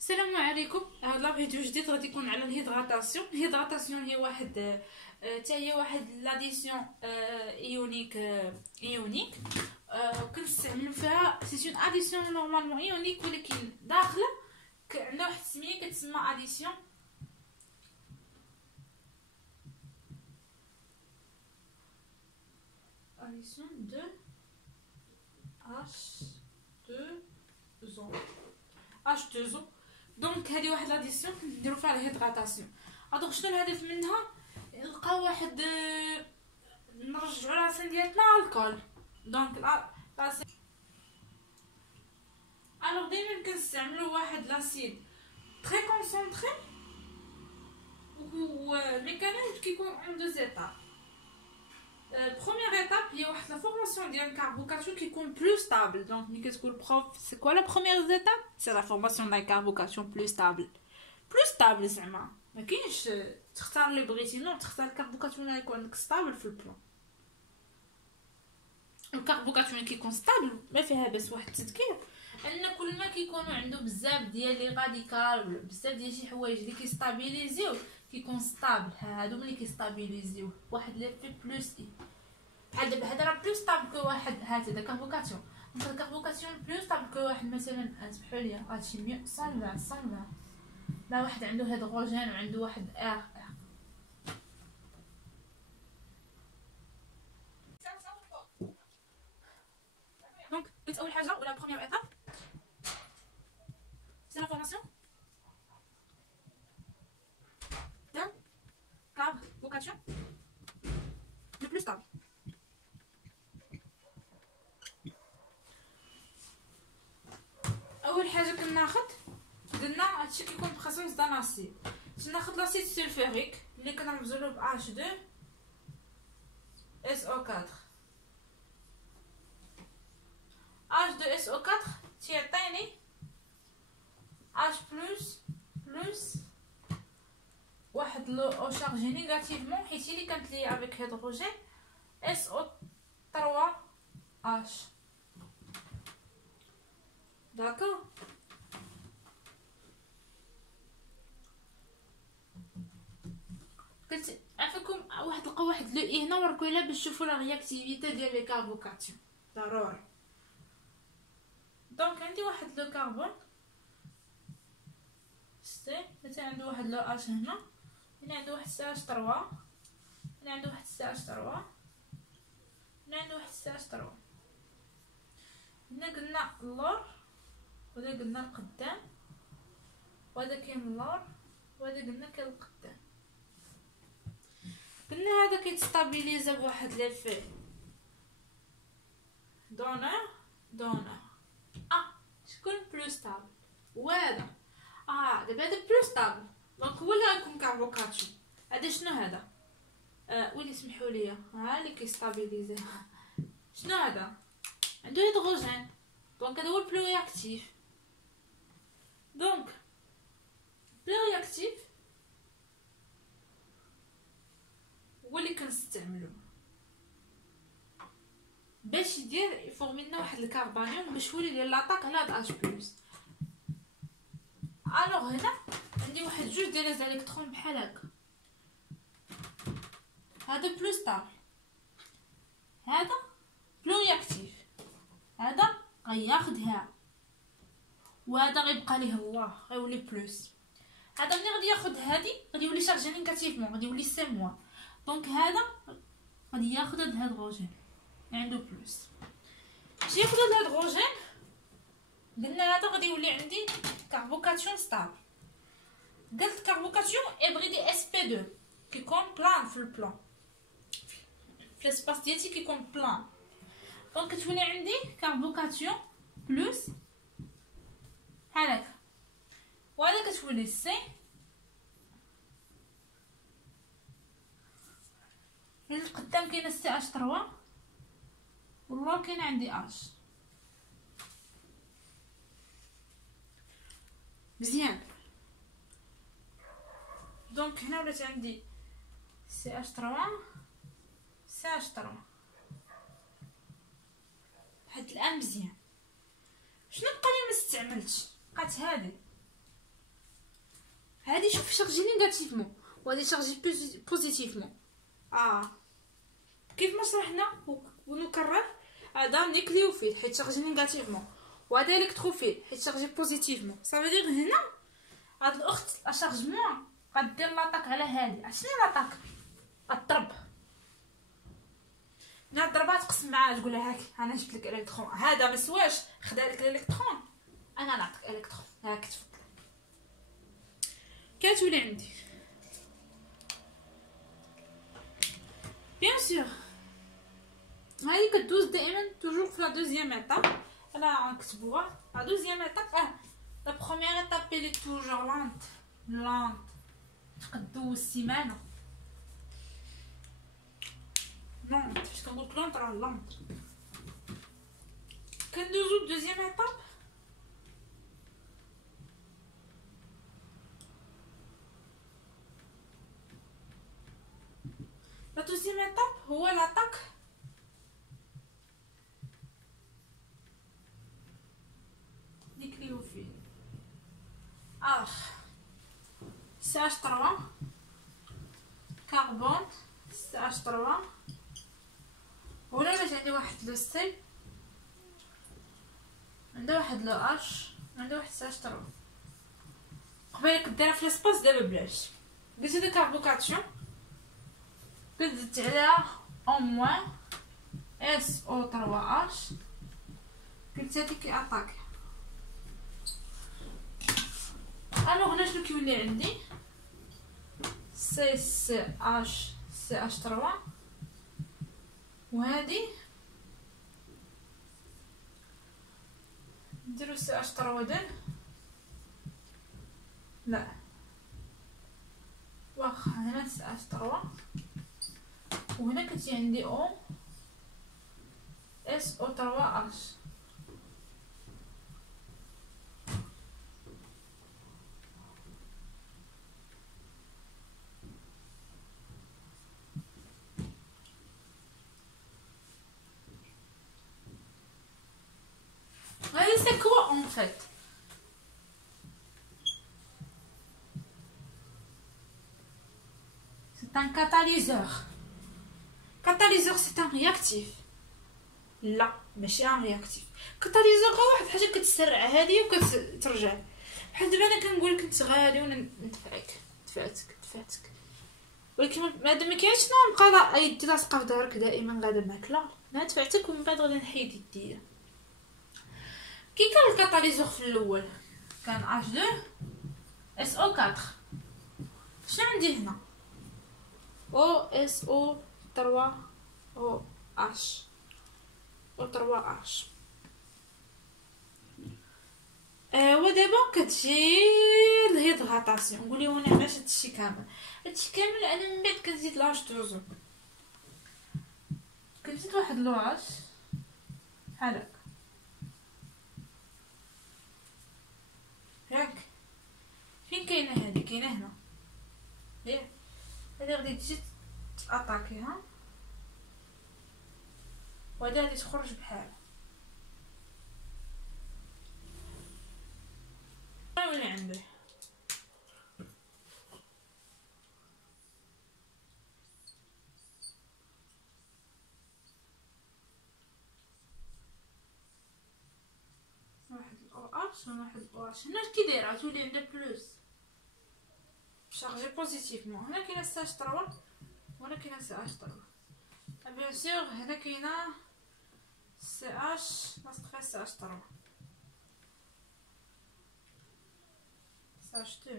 السلام عليكم. هذا فيديو جديد غادي يكون على الهيدراتاسيون هي واحد حتى هي واحد لاديسيون ايونيك كنستعملوا فيها. سي اون اديسيون نورمالمون ايونيك، ولكن داخله عندها واحد السميه كتسمى اديسيون دو H2O. دونك هذه واحد لاديسيون كنديرو فيها الهيدراتاسيون. دونك شنو الهدف منها؟ نلقاو واحد نرجعوا لاسين ديالنا الكول. دونك لاسين الوغ دائما كنستعملوا واحد لاسيد تري كونسونطري و الميكانيزم كيكون اون دو زيتاب. Première étape, il y a la formation d'un carbocation qui est plus stable. Donc, c'est quoi la première étape? C'est la formation d'un carbocation plus stable. Plus stable, c'est ça. Mais qui tu retires le bris, sinon tu retires le carbocation qui est stable sur le plan. Le carbocation qui est stable, mais fait بس واحد التذكير ان كل ما كيكونوا عنده بزاف ديال لي راديكال ولا بزاف ديال شي حوايج اللي كيستابيليزيو كيكون ستابل. هادو ملي كيستابيليزيو واحد ليفي بلوس اي بحال دابا هذا راه بلوس ستابل كو واحد هذا كاربوكاسيون. دونك الكاربوكاسيون بلوس ستابل كو واحد مثلا سمحوا لي هادشي 120 لا واحد عنده هيدروجين وعنده واحد ار. دونك اول حاجه ولا بروميير ايتاب سي لا فورماسيون d'un carbocation le plus stable. اول حاجه درنا هادشي كيكون بخصوص دان لاسيد. ناخذ لاسيد سلفوريك اللي كنرمزو له ب H2SO4. H2SO4 تيعطيني H plus واحد لو او شارجي نيجاتيفمون حيت اللي كانت لي افيك هيدروجين SO3H. داكور. قلت عافاكم واحد لقى واحد لو اي هنا وركو الا باش تشوفوا لا رياكتيفيتي ديال لي كاربوكاسيون ضروري. دونك عندي واحد لو كربون سي مثلا عنده واحد لو اش هنا، هنا عنده واحد CH3، هنا عنده واحد CH3، هنا عنده واحد CH3. هنا قلنا اللور وهذا قلنا القدام وهذا كاين اللور وهذا قلنا كاين القدام. قلنا هذا كيتستابيليزا بواحد ليفي دونر شكون بلو ستابل وهذا دابا هذا بلو ستابل. دونك هو اللي غيكون كاربوكاسيون. هذا شنو هذا؟ ويلي سمحوا لي اللي كيستابيليزا. شنو هذا؟ عنده هيدروجين. دونك هذا هو البلو رياكتيف. دونك بلو رياكتيف هو اللي كنستعملو باش يدير يفورمي لنا واحد الكربونيوم باش هو اللي يدير لاطاك على هاد اش بلس. الوغ هنا عندي واحد جوج ديال لي الكترون بحال هكا. هذا بلو ستابل، هذا بلو رياكتيف، هذا غياخدها وهذا غيبقى ليه الله غيولي بلس. هذا ملي غادي ياخد هادي غادي يولي شارجي نيجاتيفمون غادي يولي سي موان. دونك هذا غادي ياخد هاد الهيدروجين عنده بلس. باش ياخد هاد الهيدروجين قلنا هذا غادي يولي عندي كاربوكاسيون ستابل. قلت كاربوكاسيون ابغيدي اس بي 2 كيكون بلان في البلان في الاسباس ديالتي كيكون بلان. دونك كتولي عندي كاربوكاسيون بلس بحال هكا وهذا كتولي سي من القدام كاينه CH3 والله كاين عندي اش. مزيان. دونك هنا ولات عندي CH3 حد الان مزيان. شنو بقى لي ما استعملتش؟ بقات هذه هادي شوف شارجي نيجاتيفمون وهادي شارجي بوزيتيفمون. كيف ما شرحنا ونكرر، هذا نيكليوفيل حيت شارجي نيجاتيفمون، وهذا الكتروفيل حيت شارجي بوزيتيفمون. صافي دير هنا هاد الاخت لا شارج موان غدير لاطاك على هادي. عرفتي لاطاك غضرب ملي ضربها تقسم معاها تقول لها هاك انا جبت لك الكترون، هذا ما سواش خدا لك الالكترون انا نعطيك الكترون هاك تفضل. كتولي عندي بيان سور هاي كدوز دائما توجور في لا دوزيام ايطاب. انا نكتبوها لا دوزيام ايطاب. لا بروميير ايطاب اللي توجور لانت تقد دوز سيمانه لونط، فاش كنقولك لونط راه لونط. كندوزو دوزيام ايطاب. لا دوزيام ايطاب هو لاطاك نيكليوفيل. CH3 كربون CH3 ولا باش عندي واحد لو سي، عندها واحد لو اش، عندها واحد CH3. قبيله كديرها في لاسباس دابا بلاش. قلت هذا كاربوكاتيون كزدت عليها او موان SO3H قلت هادي كيعطاك. الوغ هنا شنو كيولي عندي CH3 وهادي نديرو CH3 ودن لا واخا هنا CH3 وهنا كتجي عندي SO3H. C'est quoi en fait? C'est un catalyseur. Catalyseur c'est un réactif. لا ماشي ان رياكتيف. كاتاليزور غير واحد الحاجه كتسرع هادي وكترجع. بحال دابا انا كنقول لك انت غادي وندفعك دفعتك ولكن مادام ما كاينش نبقى يدي لاصقه في ظهرك دائما غادا معاك. لا انا دفعتك ومن بعد غادي نحيد يديا. كي كان الكاتاليزور في الاول كان H2 SO4. شنو عندي هنا OSO3 OH O3H. ودابا كتجي الهيدغاطاسيون. نقولي وانا علاش هادشي كامل انا من بعد كنزيد لاش2 كنزيد واحد لواش بحال هكا ياك. فين كاينه هادي؟ كاينه هنا ياك. هادي غادي تجي تاطاكيها وهادي غادي تخرج بحال اللي عندي. واحد او اش وواحد او اش. هنا كي دايره تولي عندها بلوس شارجي بوزيتيفمون. هنا كاينه CH3 وهنا كاينه CH3. بيان سور هنا كاينه CH لاصق فيها CH3 CH2.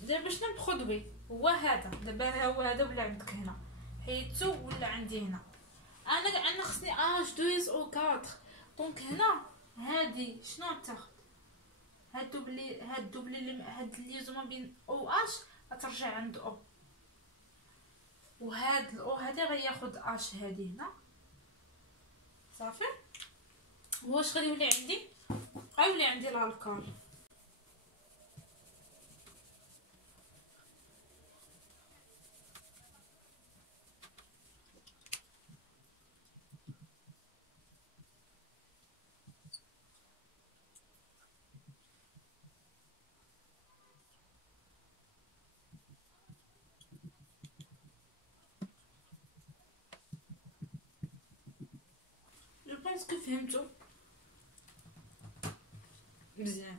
دابا شنو البرودوي هو هذا. دابا هو هذا ولا عندك هنا حيدتو ولا عندي هنا انا خصني H2SO4. دونك هنا هادي شنو تاخد هاد الدوبلي هاد الليزون ما بين OH غترجع عند O وهاد الأو هادي غياخد اش هادي هنا صافي. واش غادي يولي عندي؟ غيولي عندي الالكول. اسكو فهمتوا مزيان؟